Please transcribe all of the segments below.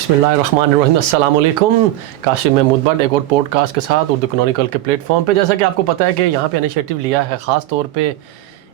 बिस्मिल्लाहिर्रहमानिर्रहीम, अस्सलाम वालेकुम। काशिफ महमूद बट एक और पॉडकास्ट के साथ उर्दू क्रॉनिकल के प्लेटफॉर्म पे। जैसा कि आपको पता है कि यहाँ पे इनिशिएटिव लिया है ख़ास तौर पे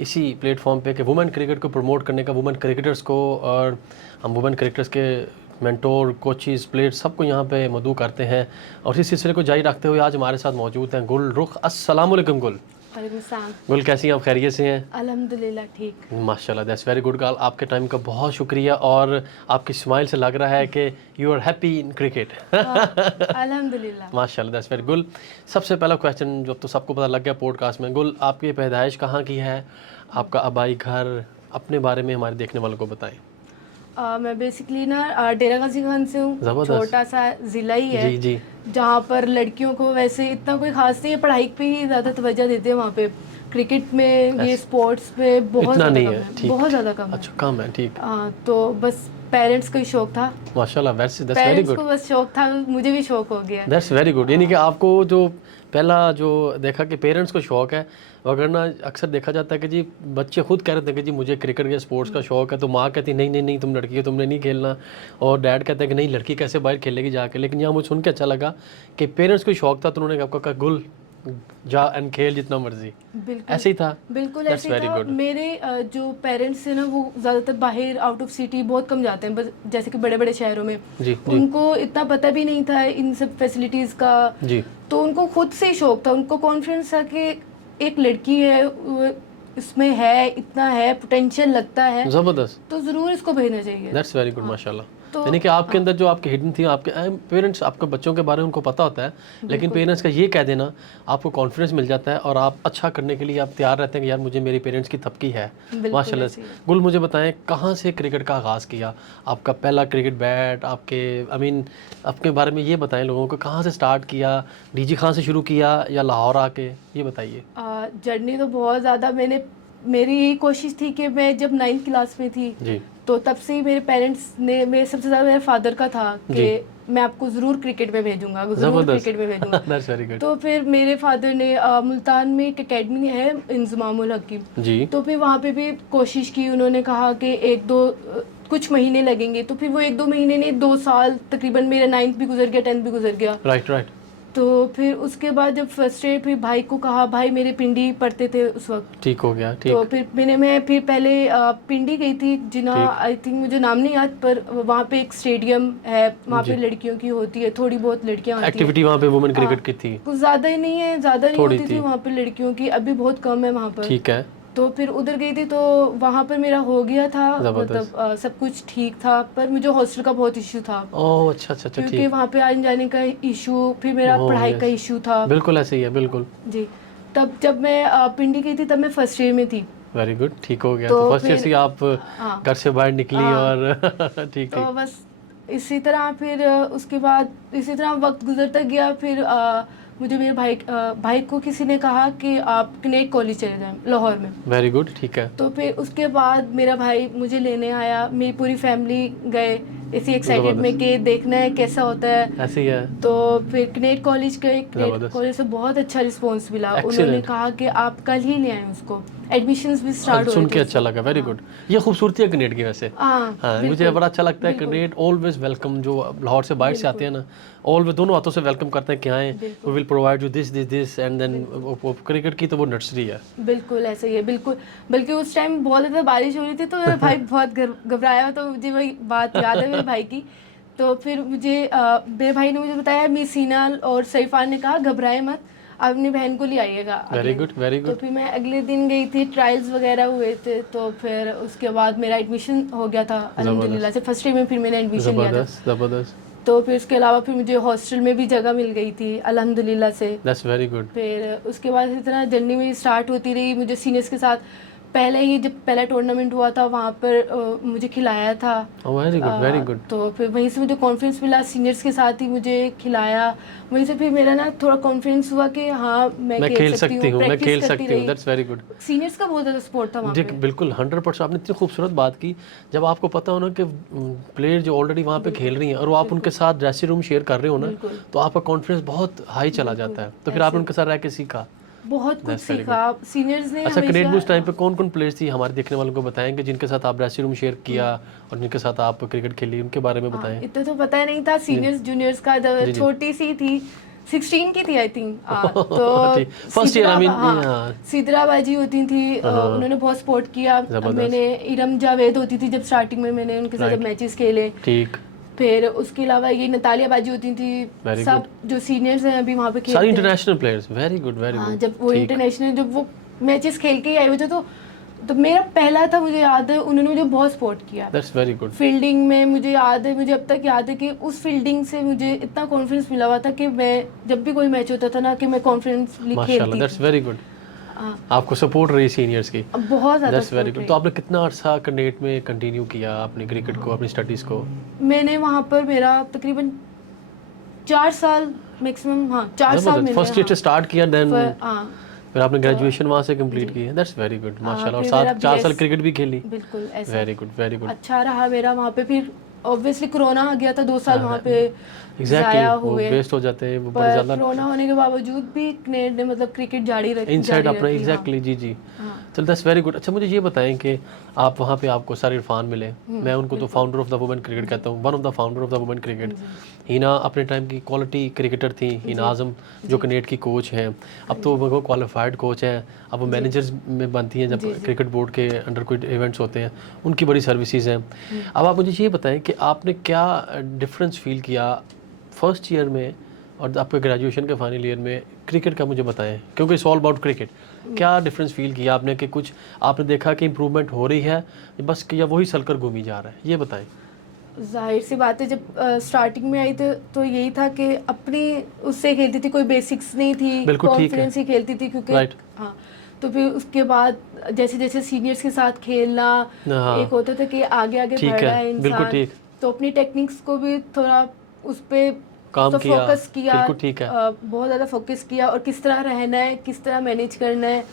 इसी प्लेटफॉर्म पे कि वुमेन क्रिकेट को प्रमोट करने का, वुमेन क्रिकेटर्स को, और हम वुमेन क्रिकेटर्स के मेंटोर, कोचेज़, प्लेयर्स सबको यहाँ पे मदऊ करते हैं। और इस सिलसिले को जारी रखते हुए आज हमारे साथ मौजूद हैं गुल रुख। अस्सलाम वालेकुम गुल। गुल, कैसी हैं आप? खैरियत से हैं? अल्हम्दुलिल्लाह ठीक। माशाल्लाह, दैट्स वेरी गुड गर्ल। आपके टाइम का बहुत शुक्रिया और आपकी स्माइल से लग रहा है कि you are happy in cricket. अल्हम्दुलिल्लाह। माशाल्लाह, दैट्स वेरी गुड। सबसे पहला क्वेश्चन जो तो सबको पता लग गया पॉडकास्ट में, गुल आपकी पैदाइश कहाँ की है, आपका आबाई घर, अपने बारे में हमारे देखने वालों को बताएं। मैं बेसिकली ना डेरा गाजी खान से हूँ। छोटा सा ज़िला ही है जी जी, जहाँ पर लड़कियों को वैसे इतना कोई खास नहीं है, पढ़ाई पे ही ज़्यादा तवज्जो देते हैं। वहाँ पे क्रिकेट में, ये स्पोर्ट्स पे बहुत इतना ज़्यादा नहीं कम है, है, ठीक। बहुत ज़्यादा कम है। अच्छा, कम है, ठीक। तो बस पेरेंट्स का ही शौक था। माशाल्लाह, दैट्स वेरी पेरेंट्स गुड। को बस शौक था, मुझे भी शौक हो गया। That's very good. यानी कि आपको जो पहला जो देखा कि पेरेंट्स को शौक़ है, वरना अक्सर देखा जाता है कि जी बच्चे खुद कह रहे थे कि जी मुझे क्रिकेट के स्पोर्ट्स का शौक़ है, तो माँ कहती नहीं नहीं नहीं तुम लड़की हो, तुमने नहीं खेलना, और डैड कहते हैं कि नहीं लड़की कैसे बाहर खेलेगी जाके। लेकिन यहाँ मुझे सुन के अच्छा लगा कि पेरेंट्स को शौक़ था, तो उन्होंने आपको कहा गुल जा एंड खेल जितना मर्जी। बिल्कुल ऐसे ही था, बिल्कुल That's ऐसे ही very था। good. मेरे जो पेरेंट्स हैं ना, वो ज़्यादातर बाहर आउट ऑफ सिटी बहुत कम जाते हैं, बस जैसे कि बड़े बड़े शहरों में। जी जी उनको इतना पता भी नहीं था इन सब फैसिलिटीज़ का। जी। तो उनको खुद से ही शौक था, उनको कॉन्फिडेंस था कि एक लड़की है, इसमें है, इतना है पोटेंशियल लगता है, ज़बरदस्त, तो ज़रूर इसको भेजना चाहिए। दैट्स वेरी गुड माशाल्लाह। तो यानी कि आपके अंदर जो आपकी हिडन थी, आपके पेरेंट्स आपके बच्चों के बारे में उनको पता होता है, लेकिन पेरेंट्स का ये कह देना आपको कॉन्फिडेंस मिल जाता है और आप अच्छा करने के लिए आप तैयार रहते हैं कि यार मुझे मेरी पेरेंट्स की थपकी है। माशाल्लाह। गुल, मुझे बताएं कहाँ से क्रिकेट का आगाज़ किया, आपका पहला क्रिकेट बैट, आपके आपके बारे में ये बताएं लोगों को, कहाँ से स्टार्ट किया, डीजी खान से शुरू किया या लाहौर आके, ये बताइए। जर्नी तो बहुत ज़्यादा मेरी यही कोशिश थी कि मैं जब 9th क्लास में थी जी, तो तब से ही मेरे पेरेंट्स ने, मेरे सबसे ज़्यादा मेरे फादर का था कि मैं आपको ज़रूर क्रिकेट में भेजूंगा, ज़रूर क्रिकेट में भेजूंगा। That's very good. तो फिर मेरे फादर ने मुल्तान में एक एकेडमी है इंज़मामुल हकीम जी, तो फिर वहाँ पे भी कोशिश की। उन्होंने कहा कि एक दो कुछ महीने लगेंगे, तो फिर वो 1-2 महीने नहीं, 2 साल तकरीबन मेरा 9th भी गुजर गया, 10th भी गुजर गया। Right right. तो फिर उसके बाद जब फर्स्ट ईयर, फिर भाई को कहा, भाई मेरे पिंडी पढ़ते थे उस वक्त, ठीक हो गया, ठीक। तो फिर मैं फिर पहले पिंडी गई थी, जिना आई थिंक, मुझे नाम नहीं याद, पर वहाँ पे एक स्टेडियम है, वहाँ पे लड़कियों की होती है, थोड़ी बहुत लड़कियाँ होती हैं। एक्टिविटी वहाँ पे वुमेन क्रिकेट की थी? कुछ ज़्यादा ही नहीं है, ज़्यादा नहीं थोड़ी होती थी वहाँ पे लड़कियों की, अभी बहुत कम है वहाँ पर। ठीक है। तो फिर उधर गई थी, तो वहाँ पर मेरा हो गया था, मतलब सब कुछ ठीक था, पर मुझे हॉस्टल का बहुत इशू था। ओह अच्छा अच्छा अच्छा, क्योंकि वहाँ पे आने जाने का इशू, फिर मेरा पढ़ाई का इशू था। बिल्कुल ऐसे ही है, बिल्कुल जी। तब जब मैं पिंडी गई थी, तब मैं फर्स्ट ईयर में थी। वेरी गुड, ठीक हो गया। तो फर्स्ट ईयर से आप घर से बाहर निकली और ठीक तो बस इसी तरह फिर उसके बाद इसी तरह वक्त गुजरता गया। फिर मुझे मेरे भाई को किसी ने कहा कि आप कनेक्ट कॉलेज चले जाएं लाहौर में। वेरी गुड, ठीक है। तो फिर उसके बाद मेरा भाई मुझे लेने आया, मेरी पूरी फैमिली गए इसी एक्साइटेड में कि देखना है कैसा होता है। ऐसे ही है। तो फिर कनेक्ट कॉलेज गए, कनेक्ट कॉलेज से बहुत अच्छा रिस्पांस मिला। उन्होंने कहा कि आप कल ही ले आए उसको, एडमिशंस भी स्टार्ट हो रहे थे। सुन के अच्छा लगा, वेरी गुड। ये खूबसूरती है कनेक्ट की वैसे। हाँ, मुझे बड़ा अच्छा लगता है कनेक्ट ऑलवेज वेलकम, जो लाहौर से बाहर से आते हैं ना, ऑलवेज दोनों हाथों से वेलकम करते हैं कि आएँ, we will provide you this and then cricket की तो वो नर्सरी है। बिल्कुल ऐसा ही है, बिल्कुल। बल्कि उस टाइम बहुत ज़्यादा बारिश हो रही थी, तो मेरा भाई बहुत घबराया, तो मुझे वही बात याद है मेरे भाई की। तो फिर मेरे भाई ने मुझे बताया, मिस सीना और सईफान ने कहा घबराए मत, आप अपनी बहन को ले आइएगा। Very good, very good. तो फिर मैं अगले दिन गई थी, ट्रायल्स वगैरह हुए थे, तो फिर उसके बाद मेरा एडमिशन हो गया था अल्हम्दुलिल्लाह से। फर्स्ट ईयर में फिर मैंने एडमिशन लिया था। ज़बरदस्त। तो फिर उसके अलावा फिर मुझे हॉस्टल में भी जगह मिल गई थी अल्हम्दुलिल्लाह से। That's very good. फिर उसके बाद इस तरह जर्नी मेरी स्टार्ट होती रही। मुझे सीनियर्स के साथ पहले ही, जब पहला टूर्नामेंट हुआ था वहाँ पर मुझे खिलाया था। Very good, very good. तो फिर वहीं से मुझे कॉन्फिडेंस मिला, सीनियर्स के साथ ही मुझे खिलाया। वहीं से फिर मेरा ना थोड़ा कॉन्फिडेंस हुआ कि हाँ मैं खेल सकती हूँ, मैं खेल सकती हूँ। That's very good. सीनियर्स का बहुत ज़्यादा सपोर्ट था वहाँ पे। बिल्कुल 100%। आपने इतनी खूबसूरत बात की, जब आपको पता हो ना कि प्लेयर जो ऑलरेडी वहाँ पे खेल रही हैं और आप उनके साथ ड्रेसिंग रूम शेयर कर रहे हो ना, तो आपका कॉन्फिडेंस बहुत हाई चला जाता है। तो फिर आपने उनके साथ रह के सीखा। बहुत कुछ That's very सीखा सीनियर्स ने अच्छा, कनेट में उस टाइम हमेशा। पे कौन कौन प्लेयर्स थी हमारे देखने वालों को बताएं कि जिनके साथ आप ड्रेसिंग रूम शेयर किया और जिनके साथ आप क्रिकेट खेली, उनके बारे में हाँ, बताएं। इतना तो पता नहीं था सीनियर्स जूनियर्स का, जब जी जी। छोटी सी थी 16 की थी आई थिंक। तो ठीक, फर्स्ट ईयर आई मीन। हाँ सिदराबाजी होती थी, उन्होंने बहुत सपोर्ट किया। जबरदस्त। मैंने इरम जावेद होती थी जब स्टार्टिंग में मैंने उनके साथ Right. जब मैचेस खेले। ठीक, फिर उसके अलावा ये नतालिया बाजी होती थी। Very सब जो सीनियर्स हैं अभी वहाँ पे सारी खेलते हैं। International players, very good very हाँ, गुड। जब वो इंटरनेशनल जब वो मैचेस खेल के ही आए हुए थे, तो मेरा पहला था, मुझे याद है उन्होंने मुझे बहुत सपोर्ट किया। That's very good. फील्डिंग में मुझे याद है, मुझे अब तक याद है कि उस फील्डिंग से मुझे इतना कॉन्फिडेंस मिला हुआ था कि मैं जब भी कोई मैच होता था ना कि मैं कॉन्फिडेंसली माशाल्लाह, खेलती दैट्स थी। Very good. हाँ, आपको सपोर्ट रही सीनियर्स की, अब बहुत ज़्यादा दैट्स वेरी support गुड। रही। तो आपने कितना अर्सा कनेट में कंटिन्यू किया अपने क्रिकेट को, अपनी स्टडीज़ को? मैंने वहाँ पर मेरा तकरीबन 4 साल मैक्सिमम, हाँ 4 साल मैंने, फर्स्ट ईयर से स्टार्ट किया, देन हाँ फिर आपने ग्रेजुएशन वहाँ से कंप्लीट की है, दैट्स वेरी गुड माशाल्लाह। और फिर साथ मेरा 4 साल BS क्रिकेट भी खेली, बिल्कुल ऐसा वेरी गुड वेरी गुड। अच्छा रहा मेरा वहाँ पे। फिर ऑब्वियसली कोरोना आ गया था, 2 साल वहाँ पे एग्जैक्टली, ज़ाया वो हुए। वेस्ट हो जाते हैं, वो बड़े पर ज़्यादा कोरोना होने के बावजूद भी कनेट ने मतलब क्रिकेट जारी इनसाइड अपना, रखी। एग्जैक्टली जी जी। हाँ, चल दैट्स वेरी गुड। अच्छा, मुझे ये बताएं कि आप वहाँ पे आपको सारे इरफान मिले, मैं उनको तो founder of the women cricket कहता हूँ, one of the founder of the women cricket. Hina अपने टाइम की क्वालिटी क्रिकेटर थी, हिना आजम जो कनेट की कोच हैं, अब तो वो क्वालिफाइड कोच हैं, अब वो मैनेजर्स में बनती हैं जब क्रिकेट बोर्ड के अंडर कोई इवेंट्स होते हैं, उनकी बड़ी सर्विसेज हैं। अब आप मुझे ये बताएं कि आपने क्या डिफरेंस फील किया फर्स्ट ईयर में और आपके ग्रेजुएशन के फाइनल ईयर में क्रिकेट का, मुझे बताएं, क्योंकि इट्स ऑल अबाउट क्रिकेट। क्या डिफरेंस फील किया आपने कि कुछ आपने देखा कि इम्प्रूवमेंट हो रही है बस, कि या वही सलकर घूमी जा रहा है, ये बताएं। जाहिर सी बात है, जब स्टार्टिंग में आई थी तो यही था कि अपनी उससे खेलती थी, कोई बेसिक्स नहीं थी, बिल्कुल ठीक है। कॉन्फिडेंस ही खेलती थी क्योंकि Right. हाँ। तो फिर उसके बाद जैसे जैसे सीनियर्स के साथ खेलना, हाँ, एक होता था कि आगे आगे ठीक बढ़ रहा है, है बिल्कुल इंसान, ठीक। तो अपनी टेक्निक्स को भी थोड़ा उस पे काम तो किया, फोकस किया, बिल्कुल ठीक है। बहुत ज़्यादा फोकस किया, और किस तरह रहना है, किस तरह मैनेज करना है।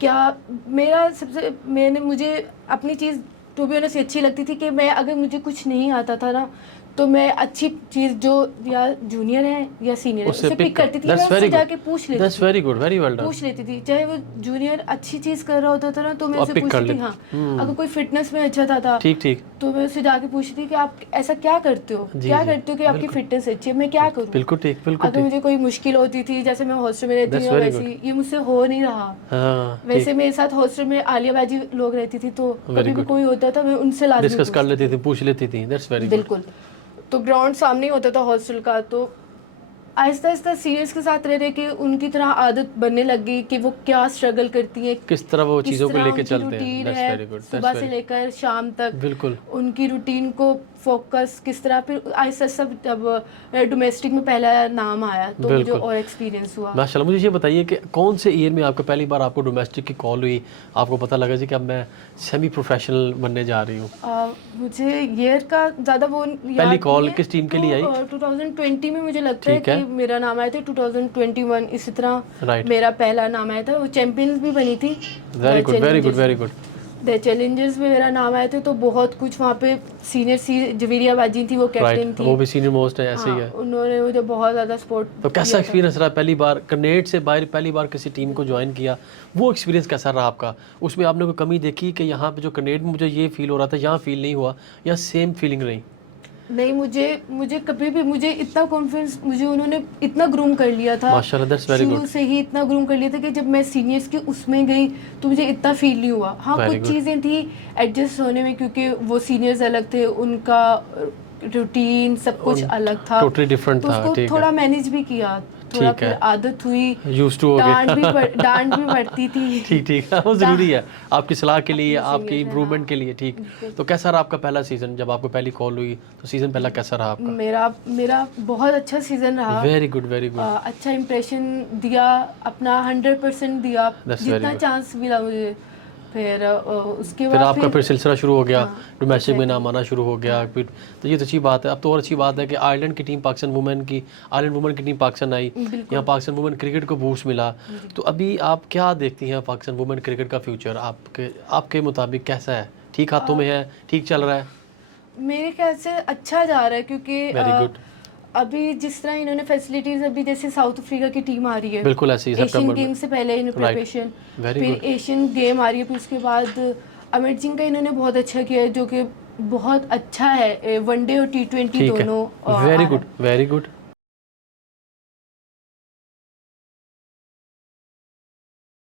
क्या मेरा सबसे मुझे अपनी चीज़ टू बी ऑनेस्ट अच्छी लगती थी कि मैं अगर मुझे कुछ नहीं आता था ना, तो मैं अच्छी चीज़ जो या जूनियर है या सीनियर है उससे उससे पिक करती थी, मैं दैट्स उससे वेरी जाके गुड, पूछ लेती दैट्स थी, very good, very well done. पूछ लेती थी। चाहे वो जूनियर अच्छी चीज़ कर रहा होता था ना, तो मैं आप उससे pick कर पूछती थी। लेते। हाँ, अगर कोई फिटनेस में अच्छा था ठीक ठीक, तो मैं उससे जाके पूछती थी कि आप ऐसा क्या करते हो, जी, क्या जी, करते हो कि आपकी फिटनेस अच्छी है, मैं क्या करूँ। बिल्कुल ठीक, बिल्कुल अगर ठीक। मुझे कोई मुश्किल होती थी, जैसे मैं हॉस्टल में रहती That's हूँ very वैसे ये मुझसे हो नहीं रहा, हाँ, वैसे मेरे साथ हॉस्टल में आलिया बाजी लोग रहती थी, तो Very कभी भी good. कोई होता था मैं उनसे लाजमी डिस्कस कर पूछती लेती थी, पूछ लेती थी, दैट्स वेरी थी। गुड। बिल्कुल। तो ग्राउंड सामने ही होता था हॉस्टल का, तो आहिस्ता आहिस्ता सीनियर्स के साथ रह रहे कि उनकी तरह आदत बनने लग गई कि वो क्या स्ट्रगल करती हैं, किस तरह वो किस चीज़ों को तरह लेके उनकी चलते हैं, रूटीन दैट्स है, वेरी गुड, सुबह से लेकर शाम तक बिल्कुल उनकी रूटीन को फोकस किस तरह। फिर आहिस्ता आहिस्ता जब डोमेस्टिक में पहला नाम आया तो मुझे बिल्कुल। और एक्सपीरियंस हुआ। माशाल्लाह। मुझे ये बताइए कि कौन से ईयर में आपको पहली बार आपको डोमेस्टिक की कॉल हुई, आपको पता लगा जी कि अब मैं सेमी प्रोफेशनल बनने जा रही हूँ? मुझे ईयर का ज़्यादा वो याद पहली कॉल नहीं है। किस टीम के लिए आई? 2020 में मुझे लगता है ठीक है। कि मेरा नाम आया था, 2021 इसी तरह राइट, मेरा पहला नाम आया था। वो चैंपियंस भी बनी थी, very good very good very good. The Challengers में मेरा नाम आया था, तो बहुत कुछ वहाँ पे सीनियर जवेरिया बाजी थी, वो कैप्टन राइट, थी। वो भी सीनियर मोस्ट है, ऐसे ही है। हाँ, उन्होंने मुझे बहुत ज़्यादा सपोर्ट तो कैसा एक्सपीरियंस रहा पहली बार कनेट से बाहर पहली बार किसी टीम को ज्वाइन किया, वो एक्सपीरियंस कैसा रहा आपका? उसमें आपने कोई कमी देखी कि यहाँ पे जो कनेट में मुझे ये फील हो रहा था यहाँ फील नहीं हुआ, या सेम फीलिंग रही? नहीं, मुझे कभी भी मुझे इतना कॉन्फिडेंस, मुझे उन्होंने इतना ग्रूम कर लिया था माशाल्लाह, दैट्स वेरी शुरू गुड। से ही इतना ग्रूम कर लिया था कि जब मैं सीनियर्स के उसमें गई तो मुझे इतना फील नहीं हुआ। हाँ, Very कुछ good. चीज़ें थी एडजस्ट होने में, क्योंकि वो सीनियर्स अलग थे, उनका रूटीन सब कुछ अलग था, टोटली डिफरेंट तो था, उसको ठीक थोड़ा है, मैनेज भी किया, थोड़ा ठीक फिर है। आदत हुई, यूज्ड टू हो गए। डांट भी पड़ती थी। ठीक ठीक है, वो ज़रूरी है आपकी सलाह के लिए, अपने आपके senior से, इम्प्रूवमेंट हाँ। के लिए, ठीक। बिल्कुल। तो कैसा रहा आपका पहला सीज़न? जब आपको पहली कॉल हुई तो सीज़न पहला कैसा रहा आपका? मेरा बहुत अच्छा सीजन रहा। Very good very good. अच्छा इम्प्रेशन दिया, अपना 100% दिया, That's very जितना good. चांस मिला मुझे। फिर उसके फिर बाद आपका फिर सिलसिला शुरू हो गया, हाँ, डोमेस्टिक में exactly. नाम आना शुरू हो गया फिर, तो ये तो अच्छी बात है। अब तो और अच्छी बात है कि आयरलैंड की टीम पाकिस्तान वुमेन की, आयरलैंड वुमेन की टीम पाकिस्तान आई, बिल्कुल। यहाँ पाकिस्तान वुमेन क्रिकेट को बूस्ट मिला। तो अभी आप क्या देखती हैं पाकिस्तान वुमेन क्रिकेट का फ्यूचर आपके मुताबिक कैसा है? ठीक हाथों में है, ठीक चल रहा है? मेरे ख्याल से अच्छा जा रहा है, क्योंकि वेरी गुड। अभी जिस तरह इन्होंने फैसिलिटीज, अभी जैसे साउथ अफ्रीका की टीम आ रही है, बिल्कुल ऐसी ही एशियन सबका गेम से पहले इन्होंने Right. प्रिपरेशन, Very फिर good. एशियन गेम आ रही है, फिर उसके बाद अमित सिंह का इन्होंने बहुत अच्छा किया है, जो कि बहुत अच्छा है, वनडे और T20 ठीक है, दोनों आ वेरी रहा गुड है। Very good.